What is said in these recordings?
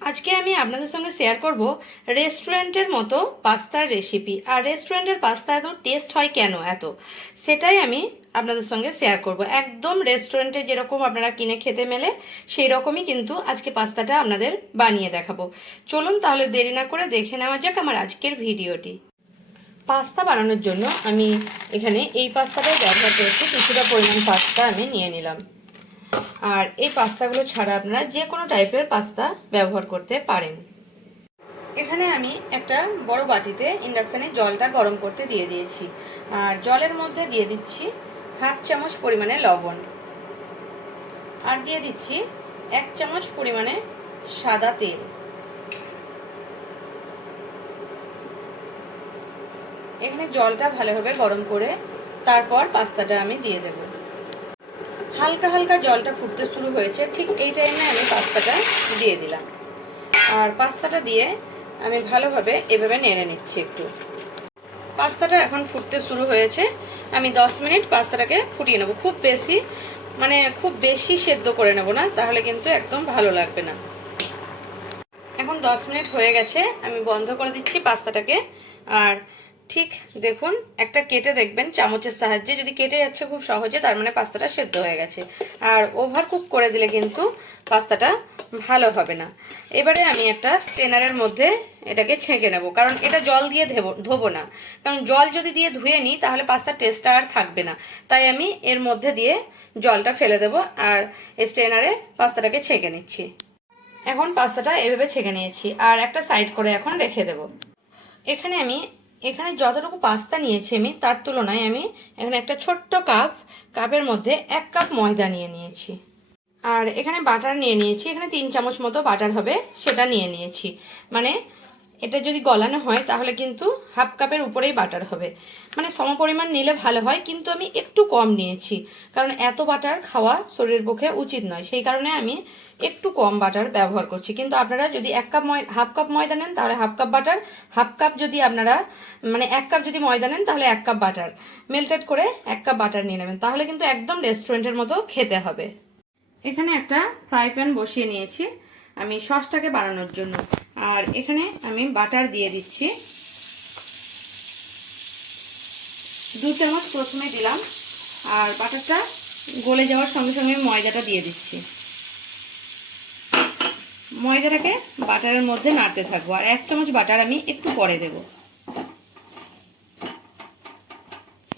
আজকে আমি আপনাদের সঙ্গে শেয়ার করব রেস্টুরেন্টের মতো পাস্তার রেসিপি আর রেস্টুরেন্টের পাস্তা এত টেস্ট হয় কেন এত? সেটাই আমি আপনাদের সঙ্গে শেয়ার করব। একদম রেস্টুরেন্টে যেরকম আপনারা কিনে খেতে মেলে সেই রকমই কিন্তু আজকে পাস্তাটা আপনাদের বানিয়ে দেখাবো। চলুন তাহলে দেরি না করে দেখে নেওয়া যাক আমার আজকের ভিডিওটি। পাস্তা বানানোর জন্য আমি এখানে এই পাস্তাটাই ব্যবহার করেছি। কিছুটা পরিমাণ পাস্তা আমি নিয়ে নিলাম। আর এই পাস্তাগুলো ছাড়া আপনারা যে কোনো টাইপের পাস্তা ব্যবহার করতে পারেন। এখানে আমি একটা বড় বাটিতে ইন্ডাকশানে জলটা গরম করতে দিয়ে দিয়েছি। আর জলের মধ্যে দিয়ে দিচ্ছি হাফ চামচ পরিমাণে লবণ। আর দিয়ে দিচ্ছি এক চামচ পরিমাণে সাদা তেল। এখানে জলটা ভালোভাবে গরম করে তারপর পাস্তাটা আমি দিয়ে দেব। হালকা হালকা জলটা ফুটতে শুরু হয়েছে, ঠিক এই টাইমে আমি পাস্তাটা দিয়ে দিলাম। আর পাস্তাটা দিয়ে আমি ভালোভাবে এভাবে নেড়ে নিচ্ছি একটু। পাস্তাটা এখন ফুটতে শুরু হয়েছে। আমি 10 মিনিট পাস্তাটাকে ফুটিয়ে নেব। খুব বেশি মানে খুব বেশি সেদ্ধ করে নেব না, তাহলে কিন্তু একদম ভালো লাগবে না। এখন 10 মিনিট হয়ে গেছে, আমি বন্ধ করে দিচ্ছি পাস্তাটাকে। আর ঠিক, দেখুন, একটা কেটে দেখবেন, চামচের সাহায্যে। যদি কেটে যাচ্ছে খুব সহজে, তার মানে পাস্তাটা সেদ্ধ হয়ে গেছে। আর ওভার কুক করে দিলে কিন্তু পাস্তাটা ভালো হবে না। এবারে আমি একটা স্ট্রেনারের মধ্যে এটাকে ছেঁকে নেব, কারণ এটা জল দিয়ে ধেবো না। কারণ জল যদি দিয়ে ধুয়ে নিই, তাহলে পাস্তার টেস্টটা আর থাকবে না। তাই আমি এর মধ্যে দিয়ে জলটা ফেলে দেবো আর স্ট্রেনারে পাস্তাটাকে ছেঁকে নিচ্ছি। এখন পাস্তাটা এভাবে ছেঁকে নিয়েছি, আর একটা সাইড করে এখন রেখে দেব। এখানে আমি এখানে যতটুকু পাস্তা নিয়েছি আমি, তার তুলনায় আমি এখানে একটা ছোট্ট কাপ, কাপের মধ্যে এক কাপ ময়দা নিয়ে নিয়েছি। আর এখানে বাটার নিয়ে নিয়েছি, এখানে তিন চামচ মতো বাটার হবে, সেটা নিয়ে নিয়েছি। মানে এটা যদি গলানো হয়, তাহলে কিন্তু হাফ কাপের উপরেই বাটার হবে। মানে সমপরিমাণ নিলে ভালো হয়, কিন্তু আমি একটু কম নিয়েছি। কারণ এত বাটার খাওয়া শরীরের পক্ষে উচিত নয়। সেই কারণে আমি একটু কম বাটার ব্যবহার করছি। কিন্তু আপনারা যদি এক কাপ ময়, হাফ কাপ ময়দা নেন, তাহলে half cup butter, half cup যদি আপনারা মানে এক কাপ যদি ময়দা নেন, তাহলে এক কাপ বাটার। মেল্টেড করে এক কাপ বাটার নিয়ে নেবেন। তাহলে কিন্তু একদম রেস্টুরেন্টের মতো খেতে হবে। এখানে একটা ফ্রাই প্যান বসিয়ে নিয়েছি। আমি সসটাকে বানানোর জন্য। আর এখানে আমি বাটার দিয়ে দিচ্ছি। দু চামচ প্রথমে দিলাম, আর বাটারটা গলে যাওয়ার সঙ্গে সঙ্গে ময়দাটা দিয়ে দিচ্ছি। ময়দাটাকে বাটারের মধ্যে নাড়তে থাকব, আর এক চামচ বাটার আমি একটু পরে দেব।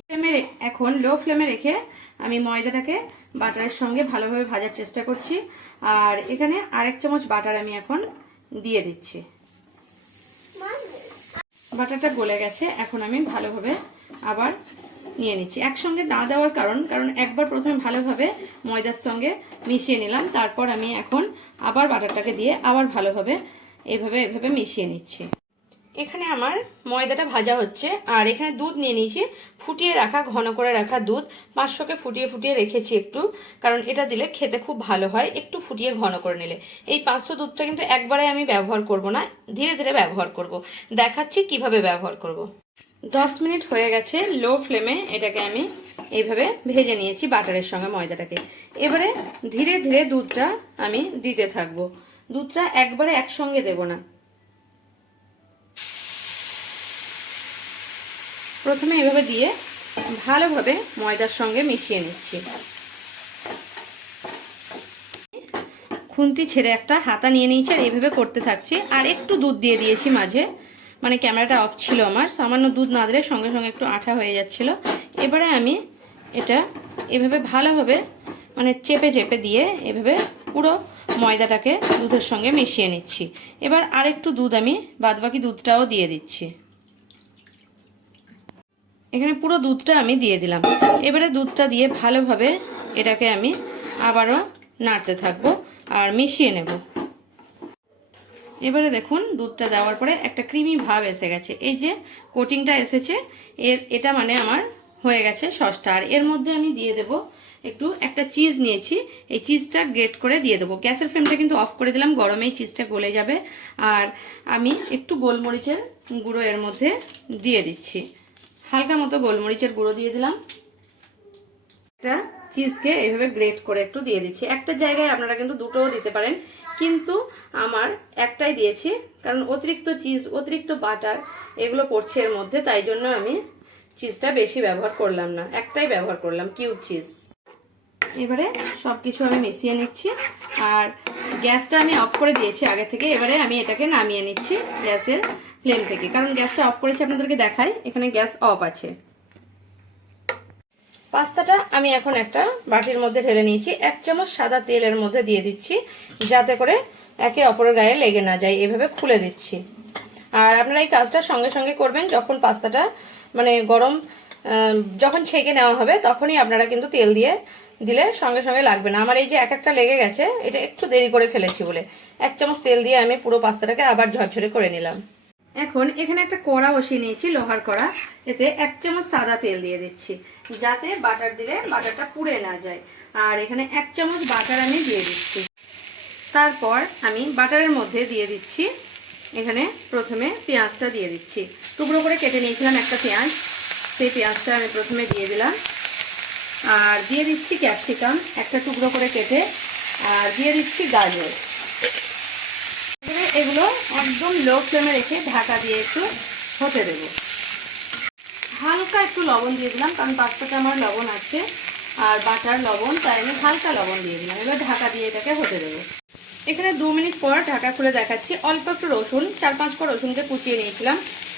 ফ্লেমে এখন লো ফ্লেমে রেখে আমি ময়দাটাকে বাটারের সঙ্গে ভালোভাবে ভাজার চেষ্টা করছি, আর এখানে আরেক চামচ বাটার আমি এখন দিয়ে দিচ্ছি। বাটারটা গলে গেছে, এখন আমি ভালোভাবে আবার নিয়ে নিচ্ছি। একসঙ্গে না দেওয়ার কারণ কারণ একবার প্রথমে ভালোভাবে ময়দার সঙ্গে মিশিয়ে নিলাম, তারপর আমি এখন আবার বাটারটাকে দিয়ে আবার ভালোভাবে এভাবে এভাবে মিশিয়ে নিচ্ছি। এখানে আমার ময়দাটা ভাজা হচ্ছে, আর এখানে দুধ নিয়ে নিয়েছি। ফুটিয়ে রাখা, ঘন করে রাখা দুধ, পাঁচশোকে ফুটিয়ে ফুটিয়ে রেখেছি একটু, কারণ এটা দিলে খেতে খুব ভালো হয় একটু ফুটিয়ে ঘন করে নিলে। এই পাঁচশো দুধটা কিন্তু একবারে আমি ব্যবহার করব না, ধীরে ধীরে ব্যবহার করব। দেখাচ্ছি কীভাবে ব্যবহার করব। দশ মিনিট হয়ে গেছে লো ফ্লেমে এটাকে আমি এইভাবে ভেজে নিয়েছি বাটারের সঙ্গে ময়দাটাকে। এবারে ধীরে ধীরে দুধটা আমি দিতে থাকব। দুধটা একবারে একসঙ্গে দেব না। প্রথমে এভাবে দিয়ে ভালোভাবে ময়দার সঙ্গে মিশিয়ে নিচ্ছি। খুন্তি ছেড়ে একটা হাতা নিয়ে নিয়েছি আর এইভাবে করতে থাকছি। আর একটু দুধ দিয়ে দিয়েছি মাঝে। মানে ক্যামেরাটা অফ ছিল আমার, সামান্য দুধ না দিলে সঙ্গে সঙ্গে একটু আঠা হয়ে যাচ্ছিল। এবারে আমি এটা এভাবে ভালোভাবে মানে চেপে চেপে দিয়ে এভাবে পুরো ময়দাটাকে দুধের সঙ্গে মিশিয়ে নিচ্ছি। এবার আরেকটু দুধ আমি বাদবাকি দুধটাও দিয়ে দিচ্ছি। এখানে পুরো দুধটা আমি দিয়ে দিলাম। এবারে দুধটা দিয়ে ভালোভাবে এটাকে আমি আবারও নাড়তে থাকব আর মিশিয়ে নেব। এবারে দেখুন দুধটা দেওয়ার পরে একটা ক্রিমি ভাব এসে গেছে। এই যে কোটিংটা এসেছে, এর, এটা মানে আমার হয়ে গেছে সসটা। আর এর মধ্যে আমি দিয়ে দেব একটু, একটা চিজ নিয়েছি। এই চিজটা গ্রেট করে দিয়ে দেবো। গ্যাসের ফ্লেমটা কিন্তু অফ করে দিলাম, গরমেই চিজটা গলে যাবে। আর আমি একটু গোলমরিচের গুঁড়ো এর মধ্যে দিয়ে দিচ্ছি। হালকা মতো গোলমরিচের গুঁড়ো দিয়ে দিলাম। একটা চিজকে এইভাবে গ্রেট করে একটু দিয়ে দিচ্ছি। একটা জায়গায় আপনারা কিন্তু দুটোও দিতে পারেন। কিন্তু আমার একটাই দিয়েছি, কারণ অতিরিক্ত চিজ অতিরিক্ত বাটার এগুলো পড়ছে এর মধ্যে, তাই জন্য আমি চিজটা বেশি ব্যবহার করলাম না। একটাই ব্যবহার করলাম কিউব চিজ এবারে সব কিছু আমি মিশিয়ে নিচ্ছি, আর গ্যাসটা আমি অফ করে দিয়েছি আগে থেকে, এবারে আমি এটাকে নামিয়ে নিচ্ছি গ্যাসের ফ্লেম থেকে। কারণ গ্যাসটা অফ করেছি, আপনাদেরকে দেখাই, এখানে গ্যাস অফ আছে। পাস্তাটা আমি এখন একটা বাটির মধ্যে ঢেলে নিয়েছি। এক চামচ সাদা তেলের মধ্যে দিয়ে দিচ্ছি, যাতে করে একে অপরের গায়ে লেগে না যায়। এভাবে খুলে দিচ্ছি। আর আপনারা এই কাজটা সঙ্গে সঙ্গে করবেন যখন পাস্তাটা মানে গরম যখন ছেঁকে নেওয়া হবে, তখনই আপনারা কিন্তু তেল দিয়ে দিলে সঙ্গে সঙ্গে লাগবে না। আমার এই যে এক একটা লেগে গেছে, এটা একটু দেরি করে ফেলেছি বলে। এক চামচ তেল দিয়ে আমি পুরো পাস্তাটাকে আবার ঝরঝরে করে নিলাম। এখন এখানে একটা কড়া বসিয়ে নিয়েছি, লোহার কড়া। এতে এক চামচ সাদা তেল দিয়ে দিচ্ছি, যাতে বাটার দিলে বাটারটা পুড়ে না যায়। আর এখানে এক চামচ বাটার আমি দিয়ে দিচ্ছি। তারপর আমি বাটারের মধ্যে দিয়ে দিচ্ছি, এখানে প্রথমে পেঁয়াজটা দিয়ে দিচ্ছি। টুকরো করে কেটে নিয়েছিলাম একটা পেঁয়াজ, সেই পেঁয়াজটা আমি প্রথমে দিয়ে দিলাম। আর দিয়ে দিচ্ছি ক্যাপসিকাম, একটা টুকরো করে কেটে, আর দিয়ে দিচ্ছি গাজর। এগুলো একদম লো ফ্লেমে রেখে ঢাকা দিয়ে একটু হতে দেব। হালকা একটু লবণ দিয়ে দিলাম, কারণ পাস্তাতে আমার লবণ আছে আর বাটার লবণ, তাই আমি হালকা লবণ দিয়ে দিলাম। এবার ঢাকা দিয়ে এটাকে হতে দেবো। এখানে দু মিনিট পর ঢাকা খুলে দেখাচ্ছি। অল্প একটু রসুন, চার পাঁচ পর রসুনকে কুচিয়ে নিয়েছিলাম।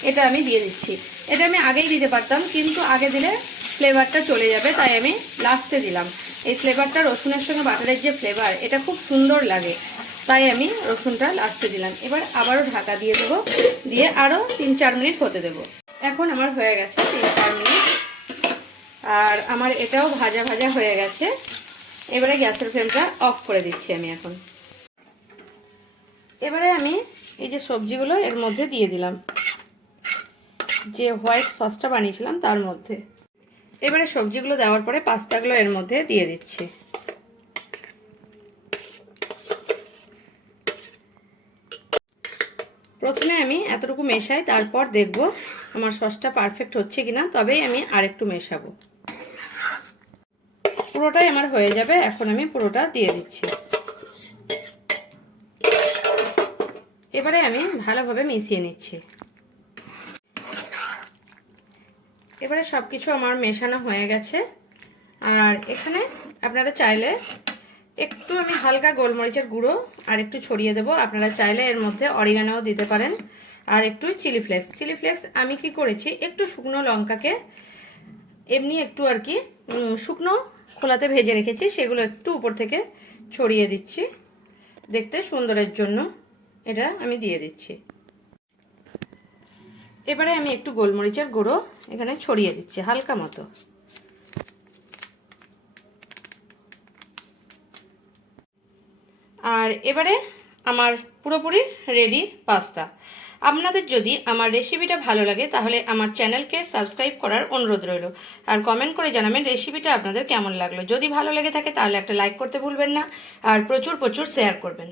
এটা আমি দিয়ে দিচ্ছি। এটা আমি আগেই দিতে পারতাম, কিন্তু আগে দিলে ফ্লেভারটা চলে যাবে, তাই আমি লাস্টে দিলাম। এই ফ্লেভারটা রসুনের সঙ্গে বাটারের যে ফ্লেভার, এটা খুব সুন্দর লাগে। তাই আমি রসুনটা লাস্টে দিলাম। এবার আবারও ঢাকা দিয়ে দেবো। দিয়ে আরও তিন চার মিনিট হতে দেবো। এখন আমার হয়ে গেছে তিন চার মিনিট। আর আমার এটাও ভাজা ভাজা হয়ে গেছে। এবারে গ্যাসের ফ্লেমটা অফ করে দিচ্ছি আমি এখন। এবারে আমি এই যে সবজিগুলো এর মধ্যে দিয়ে দিলাম। যে হোয়াইট সসটা বানিয়েছিলাম তার মধ্যে। এবারে সবজিগুলো দেওয়ার পরে পাস্তাগুলো এর মধ্যে দিয়ে দিচ্ছি। প্রথমে আমি এতটুকু মেশাই, তারপর দেখব আমার সসটা পারফেক্ট হচ্ছে কিনা, তবেই আমি আরেকটু মেশাবো। পুরোটাই আমার হয়ে যাবে, এখন আমি পুরোটা দিয়ে দিচ্ছি। এবারে আমি ভালোভাবে মিশিয়ে নিচ্ছি। এবারে সব কিছু আমার মেশানো হয়ে গেছে। আর এখানে আপনারা চাইলে একটু আমি হালকা গোলমরিচের গুঁড়ো আর একটু ছড়িয়ে দেবো। আপনারা চাইলে এর মধ্যে অরিগানাও দিতে পারেন। আর একটু চিলি ফ্লেক্স। চিলি ফ্লেক্স আমি কি করেছি? একটু শুকনো লঙ্কাকে এমনি একটু আর কি শুকনো খোলাতে ভেজে রেখেছি। সেগুলো একটু উপর থেকে ছড়িয়ে দিচ্ছি। দেখতে সুন্দরের জন্য এটা আমি দিয়ে দিচ্ছি। এবারে আমি একটু গোলমরিচের গুঁড়ো এখানে ছড়িয়ে দিচ্ছি হালকা মতো। আর এবারে আমার পুরোপুরি রেডি পাস্তা আপনাদের যদি আমার রেসিপিটা ভালো লাগে, তাহলে আমার চ্যানেলকে সাবস্ক্রাইব করার অনুরোধ রইল। আর কমেন্ট করে জানাবেন রেসিপিটা আপনাদের কেমন লাগল। যদি ভালো লেগে থাকে, তাহলে একটা লাইক করতে ভুলবেন না। আর প্রচুর প্রচুর শেয়ার করবেন।